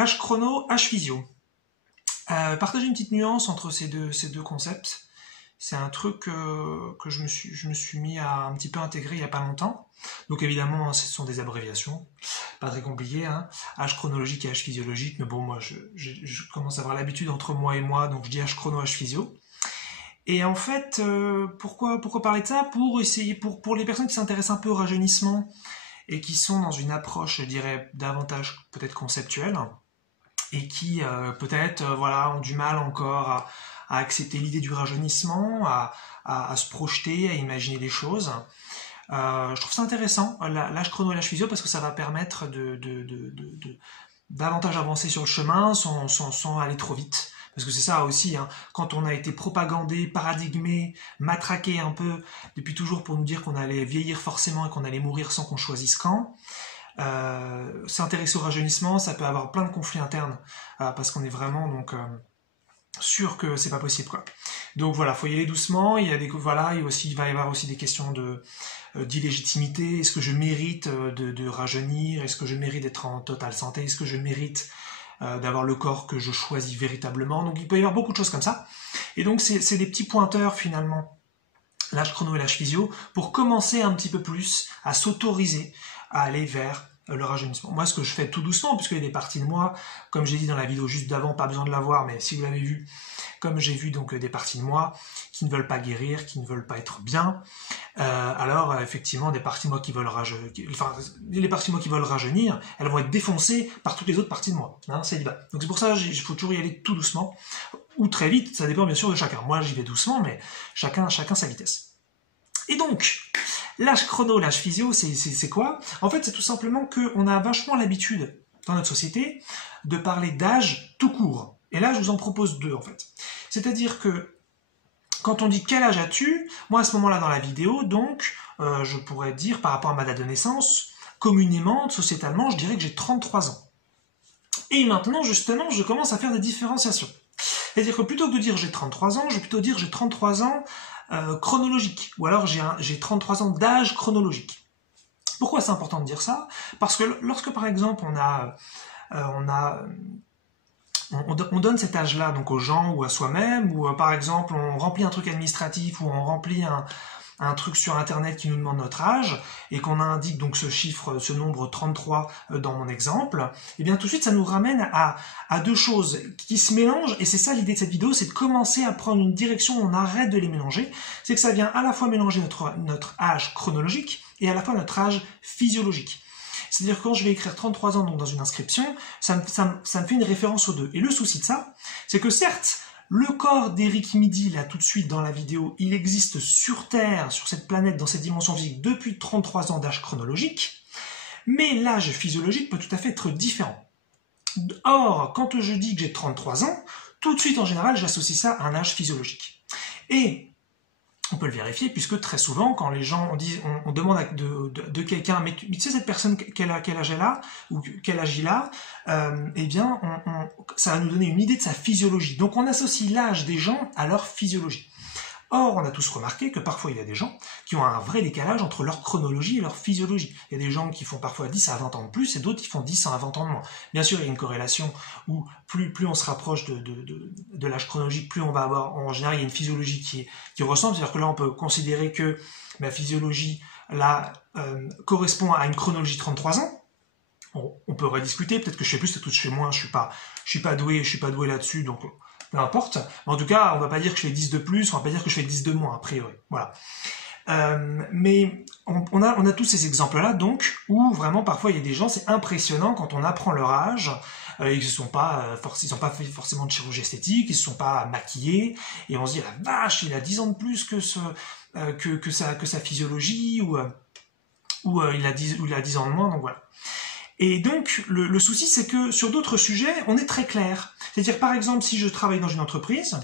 H chrono, H physio. Partager une petite nuance entre ces deux concepts. C'est un truc que je me suis mis à un petit peu intégrer il n'y a pas longtemps. Donc évidemment, ce sont des abréviations, pas très compliqué, hein. H chronologique et H physiologique, mais bon, moi je commence à avoir l'habitude entre moi et moi, donc je dis H chrono, H physio. Et en fait, pourquoi parler de ça? Pour essayer, pour les personnes qui s'intéressent un peu au rajeunissement et qui sont dans une approche, je dirais, davantage peut-être conceptuelle, et qui peut-être voilà, ont du mal encore à accepter l'idée du rajeunissement, à se projeter, à imaginer des choses. Je trouve ça intéressant, l'âge chrono et l'âge physio, parce que ça va permettre de davantage avancer sur le chemin sans aller trop vite. Parce que c'est ça aussi, hein, quand on a été propagandé, paradigmé, matraqué un peu depuis toujours pour nous dire qu'on allait vieillir forcément et qu'on allait mourir sans qu'on choisisse quand, s'intéresser au rajeunissement, ça peut avoir plein de conflits internes, parce qu'on est vraiment donc sûr que c'est pas possible, quoi. Donc voilà, faut y aller doucement. Il y a voilà, il va y avoir aussi des questions d'illégitimité. Est-ce que je mérite de rajeunir? Est-ce que je mérite d'être en totale santé? Est-ce que je mérite d'avoir le corps que je choisis véritablement? Donc il peut y avoir beaucoup de choses comme ça. Et donc c'est des petits pointeurs finalement, l'âge chrono et l'âge physio, pour commencer un petit peu plus à s'autoriser à aller vers le rajeunissement. Moi, ce que je fais tout doucement, puisqu'il y a des parties de moi, comme j'ai dit dans la vidéo juste d'avant, pas besoin de la voir, mais si vous l'avez vu, comme j'ai vu donc des parties de moi qui ne veulent pas guérir, qui ne veulent pas être bien, alors effectivement, des parties de moi qui veulent les parties de moi qui veulent rajeunir, elles vont être défoncées par toutes les autres parties de moi. Hein, c'est évident. Donc c'est pour ça qu'il faut toujours y aller tout doucement, ou très vite, ça dépend bien sûr de chacun. Moi, j'y vais doucement, mais chacun sa vitesse. Et donc, l'âge chrono, l'âge physio, c'est quoi? En fait, c'est tout simplement qu'on a vachement l'habitude, dans notre société, de parler d'âge tout court. Et là, je vous en propose deux, en fait. C'est-à-dire que, quand on dit quel âge as-tu, moi, à ce moment-là, dans la vidéo, donc, je pourrais dire, par rapport à ma date de naissance, communément, sociétalement, je dirais que j'ai 33 ans. Et maintenant, justement, je commence à faire des différenciations. C'est-à-dire que plutôt que de dire j'ai 33 ans, je vais plutôt dire j'ai 33 ans chronologique, ou alors j'ai 33 ans d'âge chronologique. Pourquoi c'est important de dire ça? Parce que lorsque par exemple on donne cet âge-là donc aux gens ou à soi-même, ou par exemple on remplit un truc administratif ou on remplit un truc sur internet qui nous demande notre âge, et qu'on indique donc ce chiffre, ce nombre 33 dans mon exemple, et bien tout de suite ça nous ramène à deux choses qui se mélangent, et c'est ça l'idée de cette vidéo, c'est de commencer à prendre une direction où on arrête de les mélanger, c'est que ça vient à la fois mélanger notre âge chronologique, et à la fois notre âge physiologique. C'est-à-dire que quand je vais écrire 33 ans donc dans une inscription, ça me fait une référence aux deux. Et le souci de ça, c'est que certes, le corps d'Eric Midi, là tout de suite dans la vidéo, il existe sur Terre, sur cette planète, dans cette dimension physique, depuis 33 ans d'âge chronologique, mais l'âge physiologique peut tout à fait être différent. Or, quand je dis que j'ai 33 ans, tout de suite en général, j'associe ça à un âge physiologique. Et on peut le vérifier, puisque très souvent, quand les gens on demande de quelqu'un, mais tu sais cette personne, quel âge elle a, ou quel âge il a, eh bien, ça va nous donner une idée de sa physiologie. Donc on associe l'âge des gens à leur physiologie. Or, on a tous remarqué que parfois il y a des gens qui ont un vrai décalage entre leur chronologie et leur physiologie. Il y a des gens qui font parfois 10 à 20 ans de plus et d'autres qui font 10 à 20 ans de moins. Bien sûr, il y a une corrélation où plus on se rapproche de l'âge chronologique, plus on va avoir, en général, il y a une physiologie qui ressemble. C'est-à-dire que là, on peut considérer que ma physiologie là, correspond à une chronologie de 33 ans. On peut rediscuter, peut-être que je fais plus, peut-être que je fais moins, je suis pas doué là-dessus, donc peu importe. Mais en tout cas, on va pas dire que je fais 10 de plus, on va pas dire que je fais 10 de moins, a priori. Voilà. Mais on a tous ces exemples-là, donc, où vraiment, parfois, il y a des gens, c'est impressionnant quand on apprend leur âge, ils n'ont pas fait forcément de chirurgie esthétique, ils ne se sont pas maquillés, et on se dit, la vache, il a 10 ans de plus que sa physiologie, ou il a 10 ans de moins, donc voilà. Et donc, le souci, c'est que sur d'autres sujets, on est très clair. C'est-à-dire, par exemple, si je travaille dans une entreprise,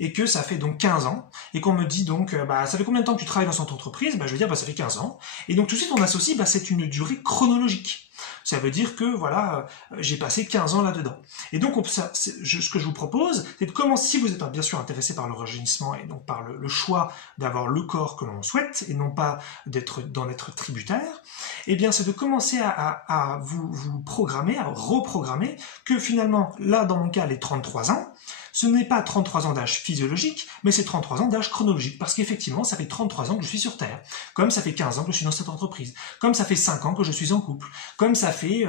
et que ça fait donc 15 ans, et qu'on me dit donc, ça fait combien de temps que tu travailles dans cette entreprise? Je vais dire, ça fait 15 ans. Et donc tout de suite, on associe, c'est une durée chronologique. Ça veut dire que, voilà, j'ai passé 15 ans là-dedans. Et donc, ce que je vous propose, c'est de commencer, si vous êtes bien sûr intéressé par le rajeunissement et donc par le choix d'avoir le corps que l'on souhaite, et non pas d'en être tributaire, eh bien, c'est de commencer à vous programmer, à reprogrammer, que finalement, là, dans mon cas, les 33 ans, ce n'est pas 33 ans d'âge physiologique, mais c'est 33 ans d'âge chronologique, parce qu'effectivement, ça fait 33 ans que je suis sur Terre, comme ça fait 15 ans que je suis dans cette entreprise, comme ça fait 5 ans que je suis en couple, comme ça fait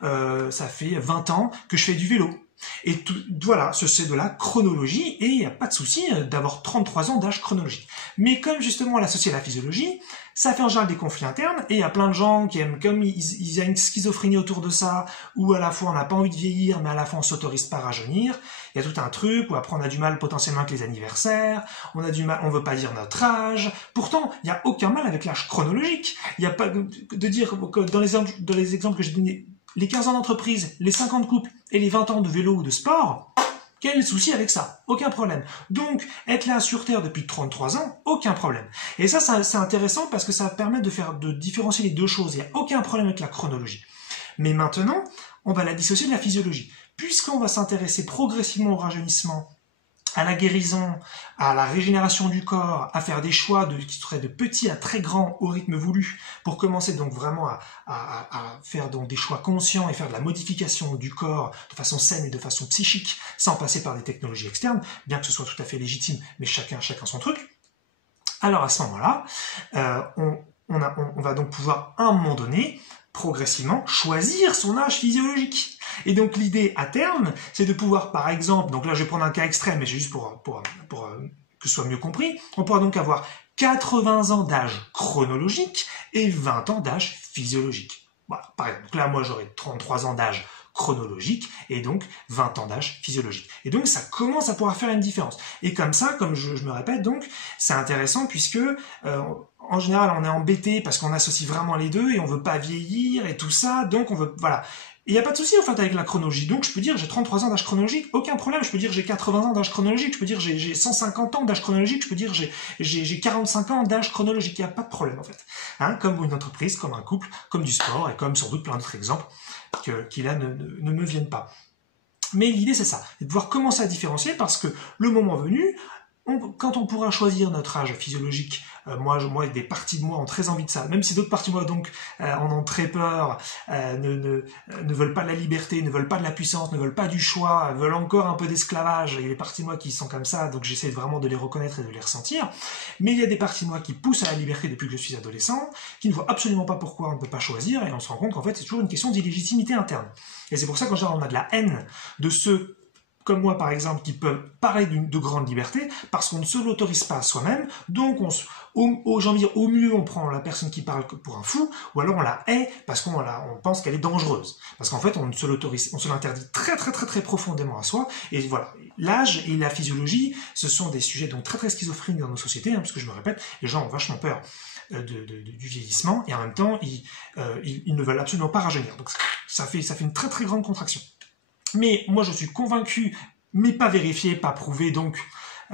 20 ans que je fais du vélo. Et tout, voilà, c'est de la chronologie, et il n'y a pas de souci d'avoir 33 ans d'âge chronologique. Mais comme justement on l'associe à la physiologie, ça fait en général des conflits internes, et il y a plein de gens qui aiment, comme il y a une schizophrénie autour de ça, où à la fois on n'a pas envie de vieillir, mais à la fois on s'autorise pas à rajeunir. Il y a tout un truc où après on a du mal potentiellement avec les anniversaires, on a du mal, on veut pas dire notre âge. Pourtant, il n'y a aucun mal avec l'âge chronologique. Il n'y a pas de dire que dans les exemples que j'ai donnés, les 15 ans d'entreprise, les 50 couples et les 20 ans de vélo ou de sport, quel est le souci avec ça? Aucun problème. Donc, être là sur Terre depuis 33 ans, aucun problème. Et ça, c'est intéressant parce que ça permet de différencier les deux choses. Il n'y a aucun problème avec la chronologie. Mais maintenant, on va la dissocier de la physiologie. Puisqu'on va s'intéresser progressivement au rajeunissement, à la guérison, à la régénération du corps, à faire des choix qui seraient de petits à très grands au rythme voulu, pour commencer donc vraiment à faire donc des choix conscients et faire de la modification du corps de façon saine et de façon psychique, sans passer par des technologies externes, bien que ce soit tout à fait légitime, mais chacun son truc. Alors à ce moment-là, on va donc pouvoir à un moment donné, progressivement, choisir son âge physiologique. Et donc l'idée à terme, c'est de pouvoir, par exemple, donc là je vais prendre un cas extrême, mais c'est juste pour que ce soit mieux compris, on pourra donc avoir 80 ans d'âge chronologique et 20 ans d'âge physiologique. Voilà, par exemple, donc là moi j'aurai 33 ans d'âge chronologique et donc 20 ans d'âge physiologique. Et donc ça commence à pouvoir faire une différence. Et comme ça, comme je me répète, donc c'est intéressant puisque en général on est embêté parce qu'on associe vraiment les deux et on veut pas vieillir et tout ça, donc on veut, voilà. Il n'y a pas de souci en fait avec la chronologie, donc je peux dire j'ai 33 ans d'âge chronologique, aucun problème, je peux dire j'ai 80 ans d'âge chronologique, je peux dire j'ai 150 ans d'âge chronologique, je peux dire j'ai 45 ans d'âge chronologique, il n'y a pas de problème en fait. Hein, comme une entreprise, comme un couple, comme du sport et comme sans doute plein d'autres exemples qui là ne me viennent pas. Mais l'idée c'est ça, c'est de pouvoir commencer à différencier parce que le moment venu, quand on pourra choisir notre âge physiologique, moi, des parties de moi ont très envie de ça, même si d'autres parties de moi donc en ont très peur, ne veulent pas de la liberté, ne veulent pas de la puissance, ne veulent pas du choix, veulent encore un peu d'esclavage. Il y a des parties de moi qui sont comme ça, donc j'essaie vraiment de les reconnaître et de les ressentir. Mais il y a des parties de moi qui poussent à la liberté depuis que je suis adolescent, qui ne voient absolument pas pourquoi on ne peut pas choisir, et on se rend compte qu'en fait c'est toujours une question d'illégitimité interne. Et c'est pour ça qu'en général on a de la haine de ceux comme moi par exemple, qui peuvent parler de grande liberté, parce qu'on ne se l'autorise pas à soi-même, donc j'ai envie de dire, au mieux on prend la personne qui parle pour un fou, ou alors on la hait parce qu'on pense qu'elle est dangereuse. Parce qu'en fait on se l'interdit très très très très profondément à soi, et voilà. L'âge et la physiologie, ce sont des sujets donc très très schizophréniques dans nos sociétés, parce que je me répète, les gens ont vachement peur du vieillissement, et en même temps ils ne veulent absolument pas rajeunir. Donc ça fait une très très grande contraction. Mais moi je suis convaincu, mais pas vérifié, pas prouvé, donc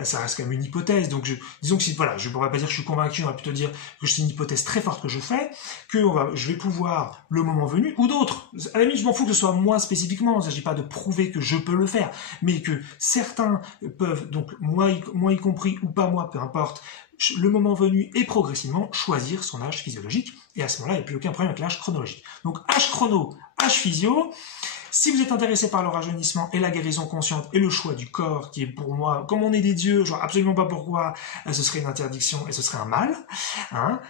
ça reste quand même une hypothèse. Donc disons que voilà, je ne pourrais pas dire que je suis convaincu, on va plutôt dire que c'est une hypothèse très forte que je fais, que je vais pouvoir, le moment venu, ou d'autres, à la limite je m'en fous que ce soit moi spécifiquement, il ne s'agit pas de prouver que je peux le faire, mais que certains peuvent, donc moi y compris ou pas moi, peu importe, le moment venu et progressivement choisir son âge physiologique, et à ce moment-là il n'y a plus aucun problème avec l'âge chronologique. Donc âge chrono, âge physio. Si vous êtes intéressé par le rajeunissement et la guérison consciente et le choix du corps, qui est pour moi, comme on est des dieux, je vois absolument pas pourquoi ce serait une interdiction et ce serait un mal, hein,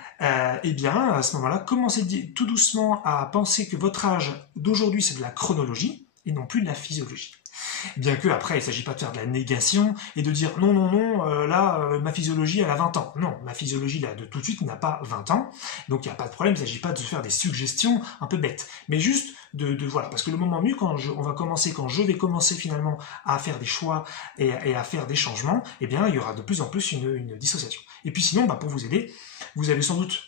eh bien, à ce moment-là, commencez tout doucement à penser que votre âge d'aujourd'hui, c'est de la chronologie et non plus de la physiologie. Bien que après, il ne s'agit pas de faire de la négation et de dire non, ma physiologie elle a 20 ans. Non, ma physiologie là de tout de suite n'a pas 20 ans, donc il n'y a pas de problème, il ne s'agit pas de faire des suggestions un peu bêtes, mais juste voilà, parce que le moment venu, quand je vais commencer finalement à faire des choix et à faire des changements, eh bien il y aura de plus en plus une dissociation. Et puis sinon, pour vous aider, vous avez sans doute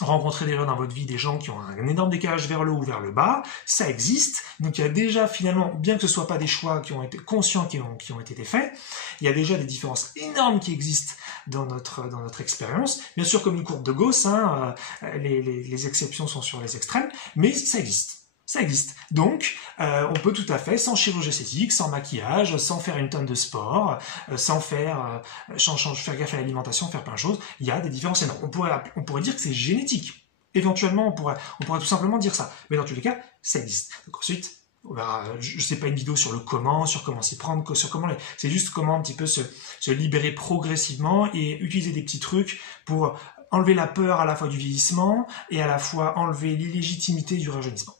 rencontrer déjà dans votre vie des gens qui ont un énorme décalage vers le haut ou vers le bas, ça existe. Donc il y a déjà finalement, bien que ce ne soit pas des choix qui ont été conscients, qui ont été faits, il y a déjà des différences énormes qui existent dans notre expérience. Bien sûr, comme une courbe de Gauss, hein, les exceptions sont sur les extrêmes, mais ça existe. Ça existe. Donc, on peut tout à fait, sans chirurgie esthétique, sans maquillage, sans faire une tonne de sport, sans faire gaffe à l'alimentation, faire plein de choses, il y a des différences énormes. On pourrait dire que c'est génétique. Éventuellement, on pourrait tout simplement dire ça. Mais dans tous les cas, ça existe. Donc ensuite, on verra, je sais pas une vidéo sur le comment, sur comment s'y prendre, sur comment c'est juste comment un petit peu se libérer progressivement et utiliser des petits trucs pour enlever la peur à la fois du vieillissement et à la fois enlever l'illégitimité du rajeunissement.